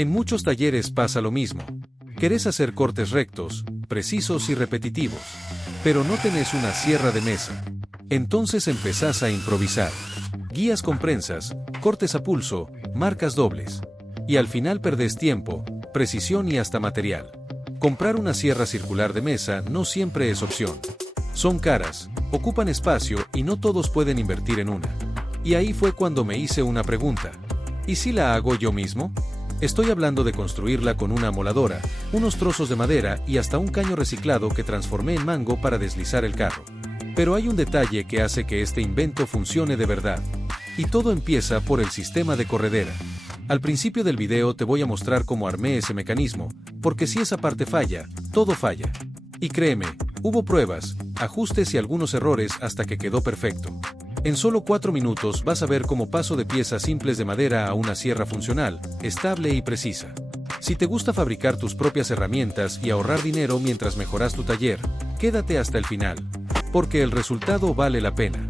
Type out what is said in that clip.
En muchos talleres pasa lo mismo. Querés hacer cortes rectos, precisos y repetitivos, pero no tenés una sierra de mesa. Entonces empezás a improvisar. Guías con prensas, cortes a pulso, marcas dobles. Y al final perdés tiempo, precisión y hasta material. Comprar una sierra circular de mesa no siempre es opción. Son caras, ocupan espacio y no todos pueden invertir en una. Y ahí fue cuando me hice una pregunta. ¿Y si la hago yo mismo? Estoy hablando de construirla con una amoladora, unos trozos de madera y hasta un caño reciclado que transformé en mango para deslizar el carro. Pero hay un detalle que hace que este invento funcione de verdad. Y todo empieza por el sistema de corredera. Al principio del video te voy a mostrar cómo armé ese mecanismo, porque si esa parte falla, todo falla. Y créeme, hubo pruebas, ajustes y algunos errores hasta que quedó perfecto. En solo 4 minutos vas a ver cómo paso de piezas simples de madera a una sierra funcional, estable y precisa. Si te gusta fabricar tus propias herramientas y ahorrar dinero mientras mejoras tu taller, quédate hasta el final, porque el resultado vale la pena.